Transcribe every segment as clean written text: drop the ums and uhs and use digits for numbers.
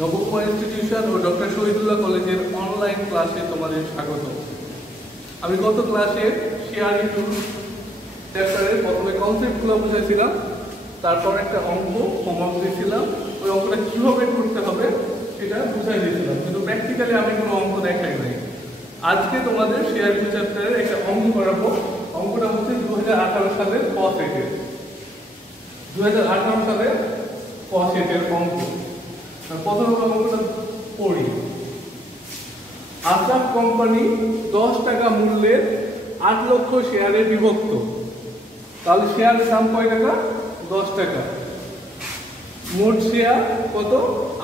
Nabakumar institution ও doctor Shahidullah কলেজের online ক্লাসে তোমাদের স্বাগত। আমি গত ক্লাসে শেয়ার ইনটু চ্যাপ্টারের প্রথমে কনসেপ্টগুলো বুঝাইছিলাম, তারপর একটা অঙ্ক হোমওয়ার্ক দিয়েছিলাম, ওই অঙ্কটা কীভাবে করতে হবে সেটা বুঝাই দিয়েছিলাম, কিন্তু প্র্যাকটিক্যালি আমি কোনো অঙ্ক দেখাই নাই। আজকে তোমাদের শেয়ার ইনটু চ্যাপ্টারের একটা অঙ্ক করাবো। অঙ্কটা হচ্ছে 2018 সালের ক সেটের 2018 সালের ক সেটের অঙ্ক। প্রথম অঙ্কটা পড়ি। আশরাফ কোম্পানি 10 টাকা মূল্যের 8 লক্ষ শেয়ারে বিভক্ত। তাহলে শেয়ারের দাম কয় টাকা? 10 টাকা। মোট শেয়ার কত?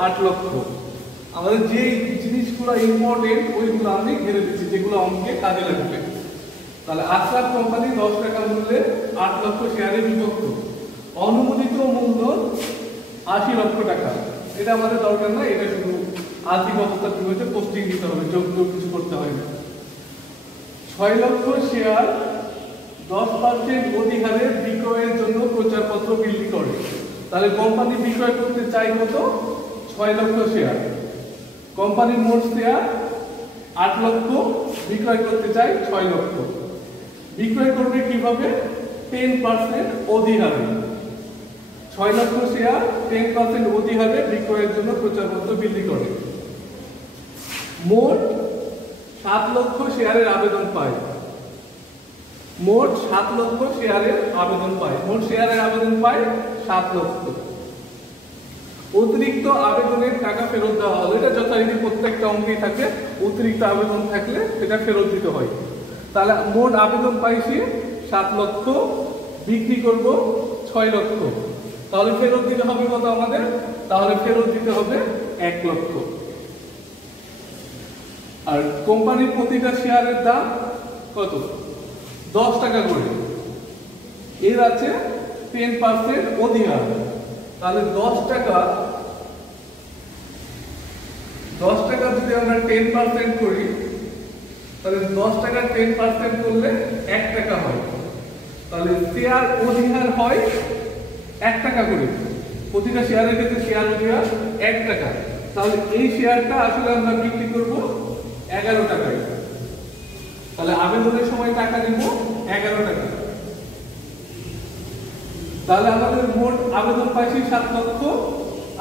8 লক্ষ। আমাদের যে জিনিসগুলো ইম্পর্টেন্ট ওইগুলো আমি ঘিরে দিচ্ছি, যেগুলো অঙ্কে কাজে লাগবে। তাহলে আশরাফ কোম্পানি 10 টাকা মূল্যের 8 লক্ষ শেয়ারে বিভক্ত। অনুমোদিত মূল্য 80 লক্ষ টাকা। এটা আমাদের দরকার না, এটা শুধু আর্থিক অবস্থা কি হয়েছে পোস্টিং দিতে হবে, যোগ্য কিছু করতে হয় না। 6 লক্ষ শেয়ার 10% অধিহারে বিক্রয়ের জন্য প্রচারপত্র বিলি করে। তাহলে কোম্পানি বিক্রয় করতে চায় কত? 6 লক্ষ শেয়ার। কোম্পানির মোট শেয়ার 8 লক্ষ, বিক্রয় করতে চায় 6 লক্ষ। বিক্রয় করবে কিভাবে? 10% অধিহারে। 6 লক্ষ শেয়ার 10% অধিহারে বিক্রয়ের জন্য প্রচারপত্র বিলি করে। মোট 7 লক্ষ শেয়ারের আবেদন পায়। মোট 7 লক্ষ শেয়ারের আবেদন পায়। মোট শেয়ারের আবেদন পায় 7 লক্ষ। অতিরিক্ত আবেদনের টাকা ফেরত দেওয়া হলো। এটা যথারীতি প্রত্যেকটা অঙ্কেই থাকে, অতিরিক্ত আবেদন থাকলে সেটা ফেরত দিতে হয়। তাহলে মোট আবেদন পাইছি 7 লক্ষ, বিক্রি করব 6 লক্ষ। তাহলে ফেরত দিতে হবে কত আমাদের? তাহলে ফেরত দিতে হবে 1 লক্ষ। আর কোম্পানির প্রতিটা শেয়ারের দাম কত? 10 টাকা করে। এর আছে 10% অধিহার। তাহলে 10 টাকা যদি আমরা 10% করি, তাহলে 10 টাকা 10% করলে 1 টাকা হয়। তাহলে শেয়ার অধিহার হয় 1 টাকা করে। প্রতিটা শেয়ারের ক্ষেত্রে শেয়ার অধিহার 1 টাকা। তাহলে এই শেয়ারটা আসলে আমরা বিক্রি করব 11 টাকায়। তাহলে আবেদনের সময় টাকা দিব 11 টাকা। তাহলে আমাদের মোট আবেদন পাইছি 7 লক্ষ,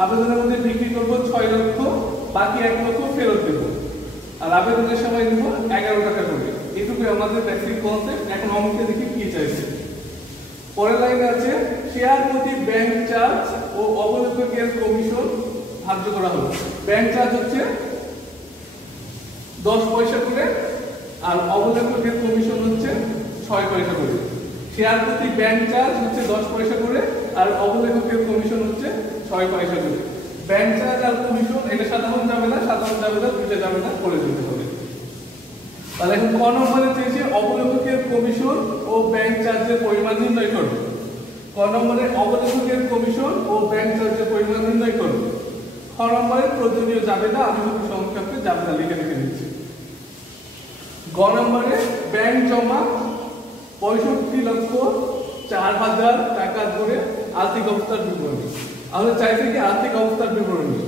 আবেদনের মধ্যে বিক্রি করব 6 লক্ষ, বাকি 1 লক্ষ ফেরত দেব। আর আবেদনের সময় দিব 11 টাকা করে। এটুকু আমাদের বেসিক কনসেপ্ট। এখন অঙ্কে দেখি কি চাইছে। পরের লাইনে আছে শেয়ার প্রতি ব্যাংক চার্জ ও অবলেখকের কমিশন ধার্য করা হলো। ব্যাংক চার্জ হচ্ছে 10 পয়সা করে, আর অবলেখকের কমিশন হচ্ছে 6 পয়সা করে। শেয়ার প্রতি ব্যাংক চার্জ হচ্ছে 10 পয়সা করে, আর অবলেখকের কমিশন হচ্ছে 6 পয়সা করে। ব্যাংক চার্জ আর কমিশন এটা সাধারণ যাবে না, দুইটা যাবে না, করে দিতে হবে। তাহলে এখন ক নম্বরে চেয়েছে অবলেখকের কমিশন ও ব্যাংক চার্জের পরিমাণ নির্ণয় করো। ক নম্বরে অবলেখকের কমিশন ও ব্যাংক চার্জের পরিমাণ নির্ণয় করো। খ নম্বরে প্রয়োজনীয় যাবে না, আমি শুধু সংক্ষেপে যাবে না লিখে দিচ্ছি। গ নম্বরে ব্যাংক জমা 65,04,000 টাকা ধরে আর্থিক অবস্থার বিবরণী। আমরা চাইছি কি আর্থিক অবস্থার বিবরণী,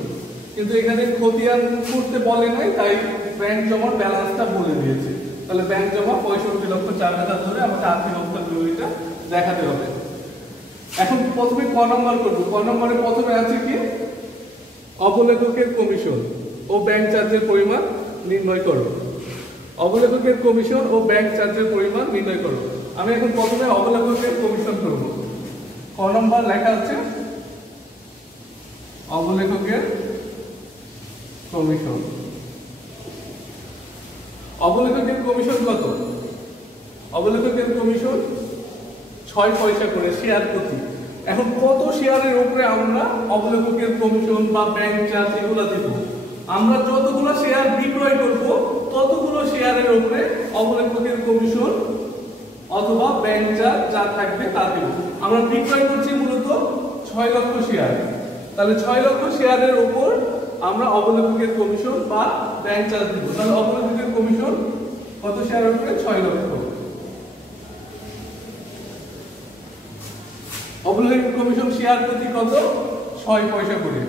কিন্তু এখানে খতিয়ান করতে বলে নাই, তাই ব্যাংক জমার ব্যালেন্সটা বলে দিয়েছে। তাহলে ব্যাংক জমা 65,04,000 ধরে আমাকে আর্থিক অবস্থার বিবরণীটা দেখাতে হবে। এখন প্রথমে ক নম্বর করবো। ক নম্বরে প্রথমে আছে কি অবলেখকের কমিশন ও ব্যাংক চার্জের পরিমাণ নির্ণয় করো। অবলেখকের কমিশন ও ব্যাংক চার্জের পরিমাণ নির্ণয় করো। আমি এখন প্রথমে অবলেখকের কমিশন করব। ক নম্বর লেখা আছে অবলেখকের কমিশন। অবলেখকের কমিশন কত? অবলেখকের কমিশন 6 পয়সা করে শেয়ার প্রতি। এখন কত শেয়ারের উপরে আমরা অবলেখকের কমিশন বা ব্যাংক চার্জ এগুলো দেব? আমরা যতগুলো শেয়ার বিক্রয় করব ততগুলো শেয়ারের উপরে অবলেখকের কমিশন অথবা ব্যাংক চার্জ যা থাকবে তা দেব। আমরা বিক্রয় করছি মূলত 6 লক্ষ শেয়ার। তাহলে 6 লক্ষ শেয়ারের উপর আমরা অবলেখকের কমিশন বা ব্যাংক চার্জ দেব। তাহলে অবলেখকের কমিশন কত শেয়ারের উপরে? 6 লক্ষ। অবলেখকের কমিশন শেয়ার প্রতি কত? 6 পয়সা করে।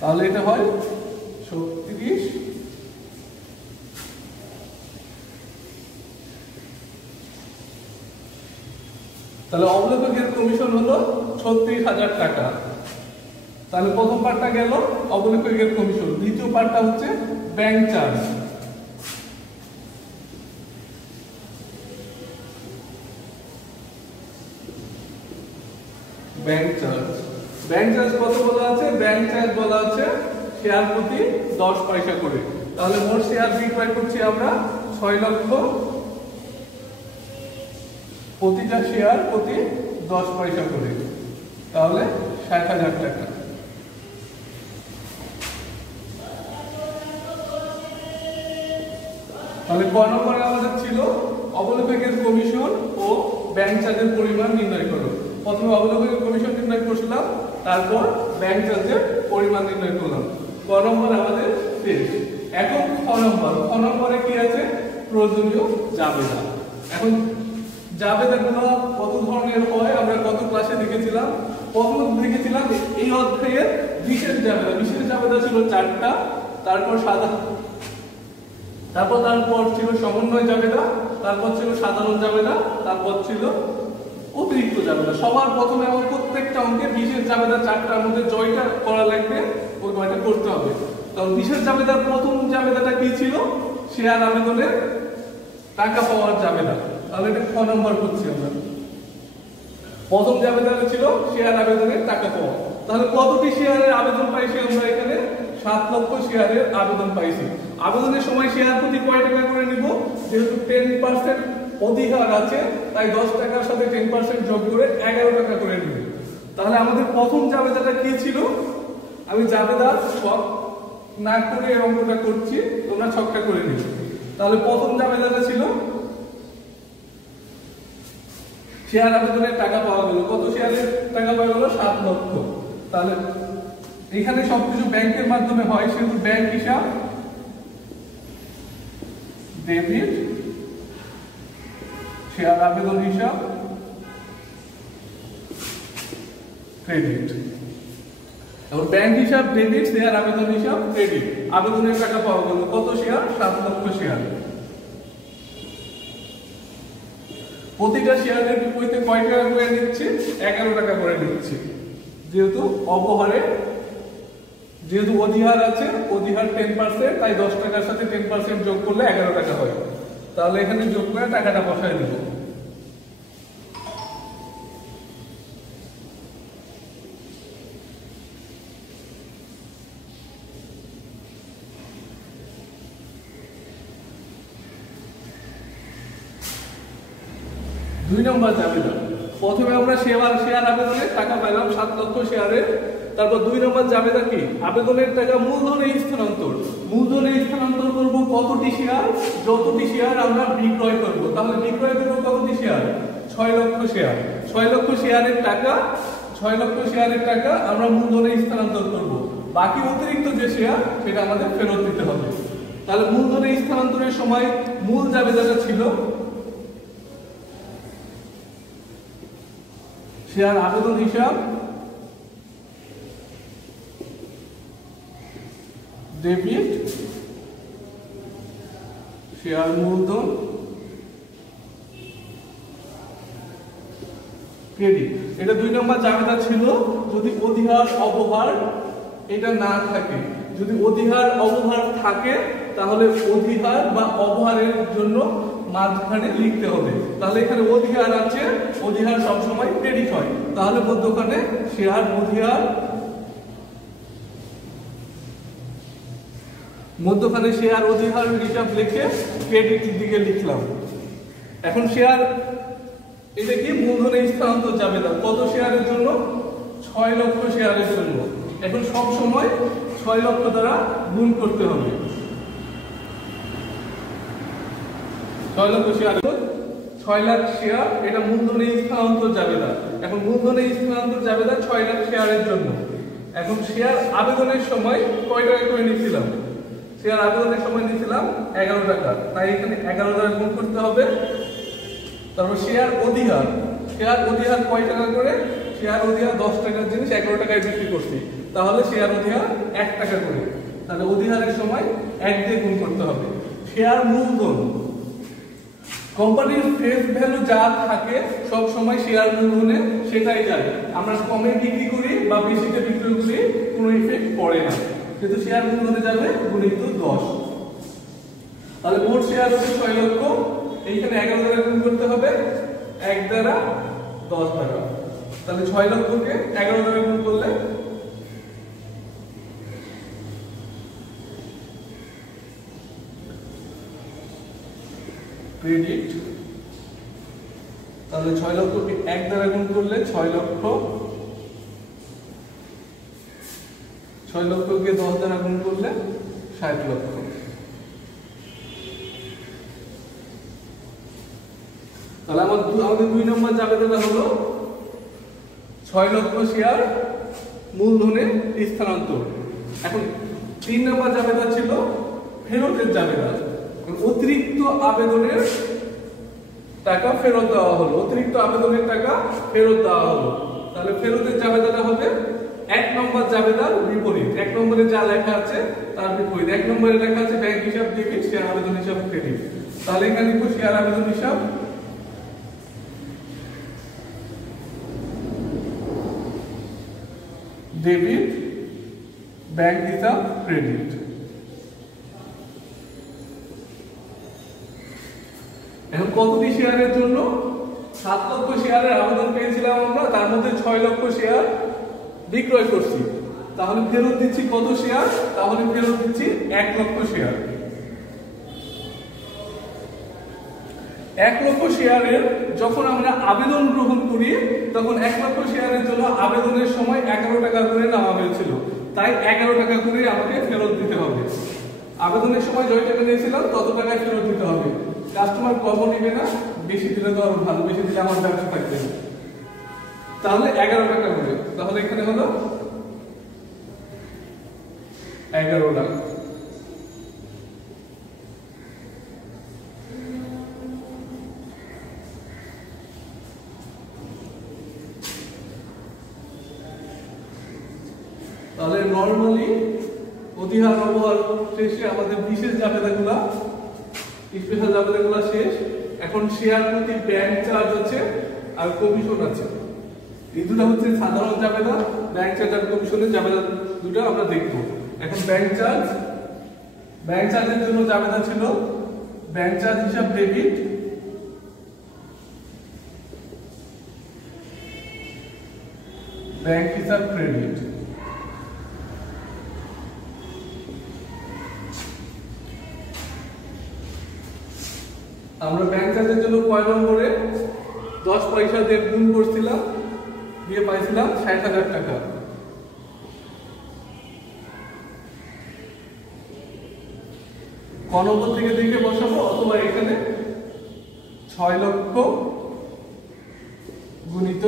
তাহলে এটা হয় 36। তাহলে অবলেখকের কমিশন হলো 36,000 টাকা। তাহলে প্রথম পার্টটা গেল অবলেখকের কমিশন। দ্বিতীয় পার্টটা হচ্ছে ব্যাংক চার্জ। ব্যাংক চার্জ কত বলা আছে? ব্যাংক চার্জ বলা আছে শেয়ার প্রতি 10 পয়সা করে। তাহলে মোট শেয়ার বিক্রয় করছি আমরা 6 লক্ষ, প্রতিটা শেয়ার প্রতি 10 পয়সা করে, তাহলে 60,000 টাকা। তাহলে ক নম্বরে আমাদের ছিল অবলেখকের কমিশন ও ব্যাংক চার্জের পরিমাণ নির্ণয় করো। প্রথমে অবলেখকের কমিশন নির্ণয় করছিলাম, তারপর ব্যাংক চার্জের পরিমাণ নির্ণয় করলাম। ক নম্বর আমাদের শেষ। এখন খ নম্বরে কি আছে? প্রয়োজনীয় জাবেদা। এখন জাবেদাগুলো কত ধরনের হয় আমরা গত ক্লাসে দেখেছিলাম। প্রথমে দেখেছিলাম এই অধ্যায়ের বিশেষ জাবেদা। বিশেষ জাবেদা ছিল 4টা, তারপর তারপর ছিল সমন্বয় জাবেদা, তারপর ছিল সাধারণ জাবেদা, তারপর ছিল অতিরিক্ত জাবেদা। সবার প্রথমে আমার প্রত্যেকটা অঙ্কে বিশেষ জাবেদা 4টার মধ্যে জয়টা করা লাগবে, ওই জয়টা করতে হবে। কারণ বিশেষ জাবেদার প্রথম জাবেদাটা কি ছিল? শেয়ার আবেদনের টাকা পাওয়ার জাবেদা। তাহলে এটা ক নম্বর করছি আমরা। প্রথম জাবেদাটা ছিল শেয়ার আবেদনের টাকা পাওয়া। তাহলে কতটি শেয়ারের আবেদন পাইছি আমরা এখানে? 7 লক্ষ শেয়ারের আবেদন পাইছি। আবেদনের সময় শেয়ার প্রতি কয় টাকা করে নিব? যেহেতু 10% অধিহার আছে, তাই 10 টাকার সাথে 10% যোগ করে 11 টাকা করে নিব। তাহলে আমাদের প্রথম জাবেদাটা কি ছিল? আমি জাবেদা ছক না করে এই অঙ্কটা করছি, তোমরা ছকটা করে নিও। তাহলে প্রথম জাবেদাটা ছিল শেয়ার আবেদনের টাকা পাওয়া গেল। কত শেয়ারের টাকা পাওয়া গেল? 7 লক্ষ। তাহলে এখানে সবকিছু ব্যাংকের মাধ্যমে হয়, সেহেতু ব্যাংক হিসাব ডেবিট, শেয়ার আবেদন হিসাব ক্রেডিট। এখন ব্যাংক হিসাব ডেবিট, শেয়ার আবেদন হিসাব ক্রেডিট। আবেদনের টাকা পাওয়া গেল কত শেয়ার? 7 লক্ষ শেয়ার। প্রতিটা শেয়ারের বিপরীতে কয় টাকা করে নিচ্ছে? 11 টাকা করে নিচ্ছে। যেহেতু অধিহার আছে, অধিহার 10%, তাই 10 টাকার সাথে 10% যোগ করলে 11 টাকা হয়। তাহলে এখানে যোগ করে টাকাটা বসায় দেব। দুই নম্বর জাবেদা। প্রথমে আমরা শেয়ার আবেদনে টাকা পেলাম 7 লক্ষ শেয়ারের। তারপর 2 নম্বর জাবেদা কি? আবেদনের টাকা মূলধনে স্থানান্তর। মূলধনে স্থানান্তর করব কতটি শেয়ার? যতটি শেয়ার আমরা বিক্রয় করব। তাহলে বিক্রয় করব কতটি শেয়ার? 6 লক্ষ শেয়ার। 6 লক্ষ শেয়ারের টাকা আমরা মূলধনে স্থানান্তর করব। বাকি অতিরিক্ত যে শেয়ার সেটা আমাদের ফেরত দিতে হবে। তাহলে মূলধনে স্থানান্তরের সময় মূল জাবেদাটা ছিল শেয়ার আবেদন হিসাব ডেবিট, শেয়ার মূলধন ক্রেডিট। এটা 2 নম্বর জাবেদা ছিল যদি অধিহার অবহার এটা না থাকে। যদি অধিহার অবহার থাকে তাহলে অধিহার বা অবহারের জন্য মাঝখানে লিখতে হবে। তাহলে এখানে অধিহার আছে, অধিহার সবসময় ক্রেডিট হয়। তাহলে মধ্যখানে শেয়ার অধিহার, মধ্যখানে শেয়ার অধিহার হিসাব লিখে ক্রেডিটের দিকে লিখলাম। এখন শেয়ার এটা কি? মূলধনে স্থানান্তর জাবেদা। কত শেয়ারের জন্য? 6 লক্ষ শেয়ারের জন্য। এখন সব সময় 6 লক্ষ দ্বারা গুণ করতে হবে। 6 লক্ষ শেয়ার, 6 লাখ শেয়ার, এটা মূলধনে স্থানান্তর জাবেদা। এখন মূলধনে স্থানান্তর জাবেদা 6 লাখ শেয়ারের জন্য। এখন শেয়ার আবেদনের সময় কয় টাকা করে নিয়েছিলাম? শেয়ার আবেদনের সময় নিয়েছিলাম 11 টাকা, তাই এখানে 11 দ্বারা গুণ করতে হবে। তারপর শেয়ার অধিহার কয় টাকা করে? শেয়ার অধিহার 10 টাকার জিনিস 11 টাকায় বিক্রি করছি, তাহলে শেয়ার অধিহার 1 টাকা করে। তাহলে অধিহারের সময় 1 দিয়ে গুণ করতে হবে। শেয়ার মূলধন, কোম্পানির ফেস ভ্যালু যা থাকে সব সময় শেয়ার মূলধনে সেটাই যায়। আমরা কমে বিক্রি করি বা বেশিতে বিক্রি করি কোনো ইফেক্ট পড়ে না, কিন্তু শেয়ার মূলধনে যাবে গুণিত 10। তাহলে মোট শেয়ার হচ্ছে 6 লক্ষ, এইখানে 11 দ্বারা গুণ করতে হবে, 1 দ্বারা 10 দ্বারা। তাহলে 6 লক্ষকে 11 দ্বারা গুণ করলে ক্রেডিট, তাহলে 6 লক্ষকে 1 দ্বারা গুণ করলে 6 লক্ষ, 6 লক্ষকে 10 দ্বারা গুণ করলে 60 লক্ষ। তাহলে আমাদের 2 নম্বর জাবেদাটা হলো 6 লক্ষ শেয়ার মূলধনে স্থানান্তর। এখন 3 নম্বর জাবেদা ছিল ফেরতের জাবেদা। অতিরিক্ত আবেদনের টাকা ফেরত দেওয়া হলো, অতিরিক্ত আবেদনের টাকা ফেরত দেওয়া হলো। তাহলে ফেরতের জাবেদাটা হবে 1 নম্বর জাবেদার বিপরীত। 1 নম্বরে যা লেখা আছে তার বিপরীত। 1 নম্বরে লেখা আছে ব্যাংক হিসাব ডেবিট, শেয়ার আবেদন হিসাব ক্রেডিট। তাহলে এখানে লিখব শেয়ার আবেদন হিসাব ডেবিট, ব্যাংক হিসাব ক্রেডিট। এখন কতটি শেয়ারের জন্য? 7 লক্ষ শেয়ারের আবেদন পেয়েছিলাম আমরা, তার মধ্যে 6 লক্ষ শেয়ার বিক্রয় করছি। তাহলে ফেরত দিচ্ছি কত শেয়ার? তাহলে ফেরত দিচ্ছি 1 লক্ষ শেয়ার। 1 লক্ষ শেয়ারের যখন আমরা আবেদন গ্রহণ করি তখন 1 লক্ষ শেয়ারের জন্য আবেদনের সময় 11 টাকা করে নেওয়া হয়েছিল, তাই 11 টাকা করে আমাকে ফেরত দিতে হবে। আবেদনের সময় যত টাকা নিয়েছিলাম তত টাকায় ফেরত দিতে হবে। কাস্টমার কম নেবে না, বেশি দিলে তো আরো ভালো, বেশি দিলে আমার ব্যবসা থাকবে না। তাহলে 11 টাকা করে, তাহলে এখানে হলো 11 লাখ। তাহলে নরমালি অধিহার ব্যবহার শেষে আমাদের বিশেষ জাবেদাগুলো, স্পেশাল জাবেদাগুলো শেষ। এখন শেয়ার প্রতি ব্যাংক চার্জ আছে আর কমিশন আছে। এই দুটো হচ্ছে সাধারণ জাবেদা, ব্যাংক চার্জ আর কমিশনের জাবেদা দুটো আমরা দেখব। এখন ব্যাংক চার্জ, ব্যাংক চার্জের জন্য জাবেদা ছিল ব্যাংক চার্জ হিসাব ডেবিট, ব্যাংক হিসাব ক্রেডিট। আমরা ব্যাংক চার্জের জন্য কয় নম্বরে 10 পয়সা দিয়ে গুণ করছিলাম, দিয়ে পাইছিলাম 60,000 টাকা। ক নম্বর থেকে দেখে বসাবো, অথবা এখানে 6 লক্ষ গুণিত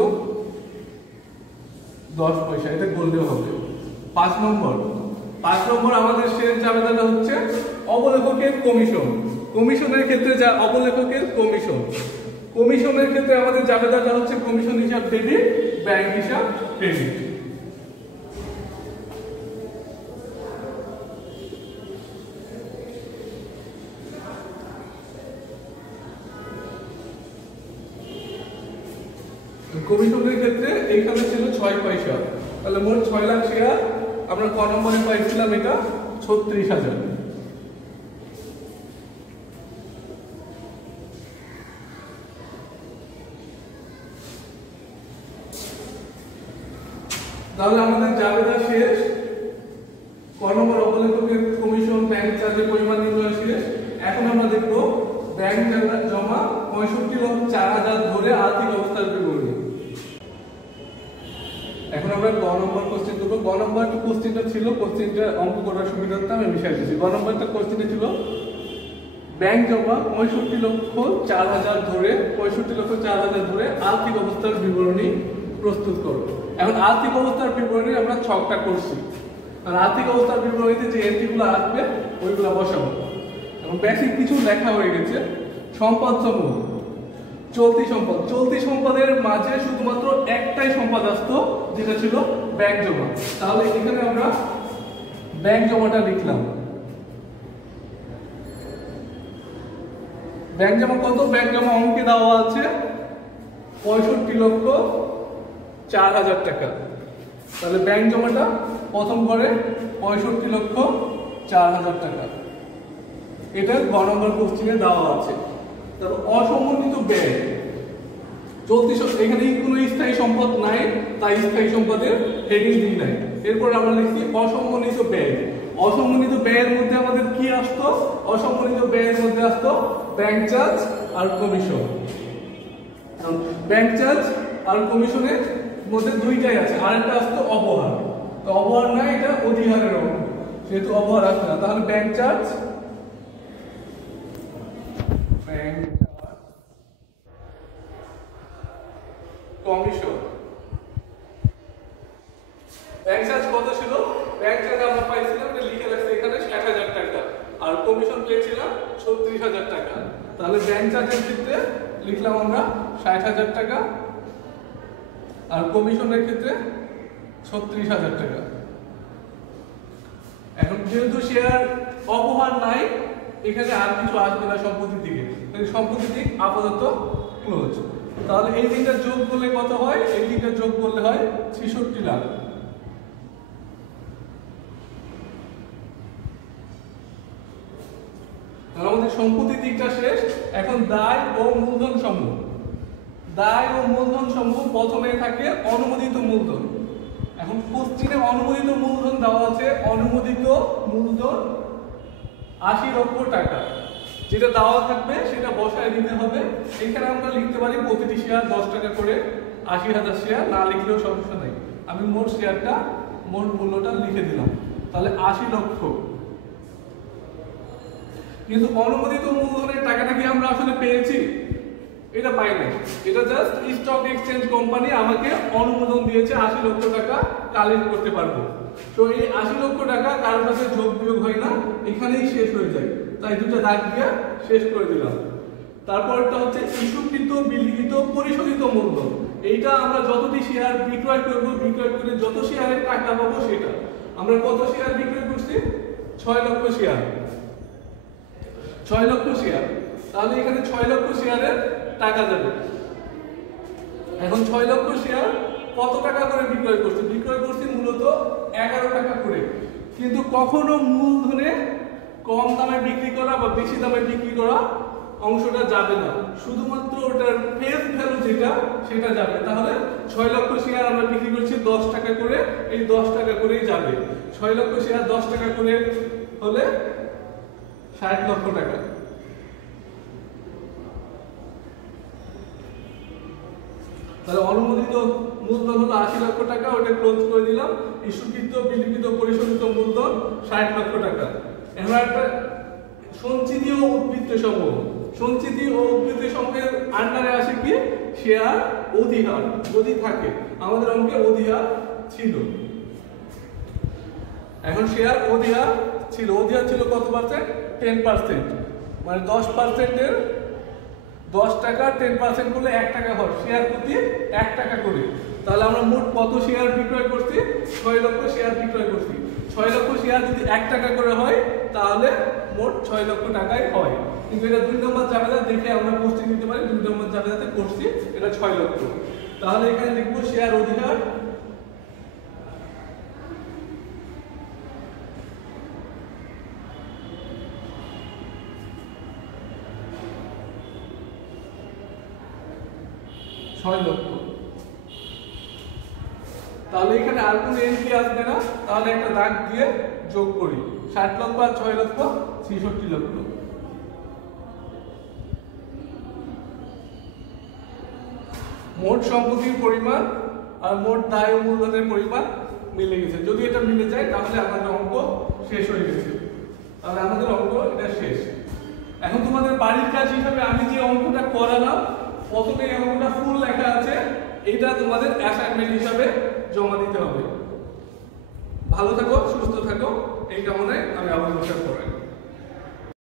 10 পয়সা, এটা বললেও হবে। 5 নম্বর আমাদের শেষ জাবেদাটা হচ্ছে অবলেখকের কমিশন। কমিশনের ক্ষেত্রে যা অবলেখকের কমিশন, কমিশনের ক্ষেত্রে আমাদের জাবেদাটা হচ্ছে কমিশন হিসাব ডেবিট, ব্যাংক হিসাব ক্রেডিট। কমিশনের ক্ষেত্রে এইখানে ছিল 6 পয়সা। তাহলে মোট 6 লাখ শেয়ার আমরা ক নম্বরে পাইছিলাম? এটা 36,000। তাহলে আমাদের জাবেদা শেষ। ক নম্বর অবলেখকের কমিশন, ব্যাংক চার্জের পরিমাণ নির্ণয় শেষ। এখন আমরা দেখব ব্যাংক জমা 65,04,000 ধরে আর্থিক অবস্থার বিবরণী। এখন আমরা গ নম্বর কোশ্চেন করব। গ নম্বর কোশ্চেনটা ছিল, কোশ্চেনটা অঙ্ক করার সুবিধার্থে আমি মিশাই দিয়েছি। গ নম্বরটা কোশ্চেনটা ছিল ব্যাংক জমা 65,04,000 ধরে, 65,04,000 ধরে আর্থিক অবস্থার বিবরণী প্রস্তুত করো। এখন আর্থিক অবস্থার বিবরণী আমরা ছকটা করছি, আর আর্থিক অবস্থার বিবরণীতে যে এন্ট্রিগুলো আসবে ওইগুলো বসাবো। এবং বেসিক কিছু লেখা হয়ে গেছে। সম্পদ সমূহ, চলতি সম্পদ, চলতি সম্পদের মাঝে শুধুমাত্র একটাই সম্পদ আসতো, যেটা ছিল ব্যাংক জমা। তাহলে এখানে আমরা ব্যাংক জমাটা লিখলাম। ব্যাংক জমা কত? ব্যাংক জমা অঙ্কে দেওয়া আছে 65,04,000 টাকা। তাহলে ব্যাংক জমাটা প্রথম করে 65,04,000 টাকা। এটা গ নম্বর কোশ্চেনে দেওয়া আছে। তারপর অসমন্বিত ব্যয় চলতি, এখানে কোনো স্থায়ী সম্পদ নাই, তাই স্থায়ী সম্পদের হেডিং দিই নাই। এরপর আমরা লিখছি অসমন্বিত ব্যয়। অসমন্বিত ব্যয়ের মধ্যে আমাদের কি আসতো? অসমন্বিত ব্যয়ের মধ্যে আসতো ব্যাংক চার্জ আর কমিশন। ব্যাংক চার্জ আর কমিশনের মধ্যে দুইটাই আছে, আরেকটা আসতো অপহার। তো অপহার নাই, এটা অধিহারের অঙ্ক, যেহেতু অপহার আসছে না। তাহলে bank charge, commission. Bank charge কত ছিল? ব্যাংক চার্জ আমরা পাইছিলাম, এটা লিখে রাখছি এখানে 60,000 টাকা, আর কমিশন পেয়েছিলাম 36,000 টাকা। তাহলে ব্যাংক চার্জের ক্ষেত্রে লিখলাম আমরা 60,000 টাকা, আর কমিশনের ক্ষেত্রে 36,000 টাকা। এখন যেহেতু শেয়ার অপহার নাই, এখানে আর কিছু আসবে না সম্পত্তির দিকে, সম্পত্তির দিক আপাতত ক্লোজ। তাহলে এই তিনটা যোগ করলে কত হয়? এই তিনটা যোগ করলে হয় 66 লাখ। আমাদের সম্পত্তির দিকটা শেষ। এখন দায় ও মূলধন সমূহ। দায় ও মূলধন সমূহ প্রথমে থাকে অনুমোদিত মূলধন। এখন কোশ্চেনে অনুমোদিত মূলধন দেওয়া আছে, অনুমোদিত মূলধন 80 লক্ষ টাকা। যেটা দেওয়া থাকবে সেটা বসায় দিতে হবে। এখানে আমরা লিখতে পারি প্রতিটি শেয়ার 10 টাকা করে, 80,000 শেয়ার, না লিখলেও সমস্যা নাই। আমি মোট শেয়ারটা, মোট মূল্যটা লিখে দিলাম। তাহলে 80 লক্ষ। কিন্তু অনুমোদিত মূলধনের টাকাটা কি আমরা আসলে পেয়েছি? এটা পাই নাই। এটা জাস্ট স্টক এক্সচেঞ্জ কোম্পানি আমাকে অনুমোদন দিয়েছে 80 লক্ষ টাকা কালেক্ট করতে পারবো। তো এই 80 লক্ষ টাকা কারোর সাথে যোগ বিয়োগ হয় না, এখানেই শেষ হয়ে যায়। তাই দুটো দাগ দিয়ে শেষ করে দিলাম। তারপরটা হচ্ছে ইস্যুকৃত, বিলিখিত, পরিশোধিত মূলধন। এইটা আমরা যতটি শেয়ার বিক্রয় করব, বিক্রয় করে যত শেয়ারের টাকা পাবো সেটা। আমরা কত শেয়ার বিক্রয় করছি? 6 লক্ষ শেয়ার। 6 লক্ষ শেয়ার। তাহলে এখানে 6 লক্ষ শেয়ারের টাকা যাবে। এখন 6 লক্ষ শেয়ার কত টাকা করে বিক্রয় করছি? বিক্রয় করছি মূলত 11 টাকা করে। কিন্তু কখনো মূলধনে কম দামে বিক্রি করা বা বেশি দামে বিক্রি করা অংশটা যাবে না, শুধুমাত্র ওটার ফেস ভ্যালু যেটা সেটা যাবে। তাহলে 6 লক্ষ শেয়ার আমরা বিক্রি করছি 10 টাকা করে, এই 10 টাকা করেই যাবে। 6 লক্ষ শেয়ার 10 টাকা করে হলে 60 লক্ষ টাকা। তাহলে অনুমোদিত মূলধন হলো 80 লক্ষ টাকা, ওটা ক্লোজ করে দিলাম। ইস্যুকৃত, বিলিখিত, পরিশোধিত মূলধন 60 লক্ষ টাকা। এখন একটা সঞ্চিতি ও উদ্বৃত্ত সমূহ। সঞ্চিতি ও উদ্বৃত্ত সমূহের আন্ডারে আসে কি? শেয়ার অধিহার যদি থাকে। আমাদের অঙ্কে অধিহার ছিল। এখন শেয়ার অধিহার ছিল, অধিহার ছিল কত পার্সেন্ট? 10%। মানে 10%-এর 10 টাকা 10% করলে 1 টাকা হয়, শেয়ার প্রতি 1 টাকা করে। তাহলে আমরা মোট কত শেয়ার বিক্রয় করছি? 6 লক্ষ শেয়ার বিক্রয় করছি। 6 লক্ষ শেয়ার যদি 1 টাকা করে হয় তাহলে মোট 6 লক্ষ টাকাই হয়। কিন্তু এটা 2 নম্বর জাবেদা দেখে আমরা কোশ্চেন নিতে পারি, 2 নম্বর জাবেদাতে করছি এটা 6 লক্ষ। তাহলে এখানে লিখব শেয়ার অধিহার লক্ষ। তাহলে এখানে আর কোনো এন্ট্রি আসবে না, তাহলে একটা দাগ দিয়ে যোগ করি। 60 লক্ষ আর 6 লক্ষ 66 লক্ষ। মোট সম্পত্তির পরিমাণ আর মোট দায় ও মূলধনের পরিমাণ মিলে গেছে। যদি এটা মিলে যায় তাহলে আমাদের অঙ্ক শেষ হয়ে গেছে। তাহলে আমাদের অঙ্ক এটা শেষ। এখন তোমাদের বাড়ির কাজ হিসাবে আমি যে অঙ্কটা করালাম, প্রথমে এই অঙ্কটা ফুল লেখা আছে, এটা তোমাদের অ্যাসাইনমেন্ট হিসাবে জমা দিতে হবে। ভালো থাকো, সুস্থ থাকো, এই কামনায় আমি আবার বসার পর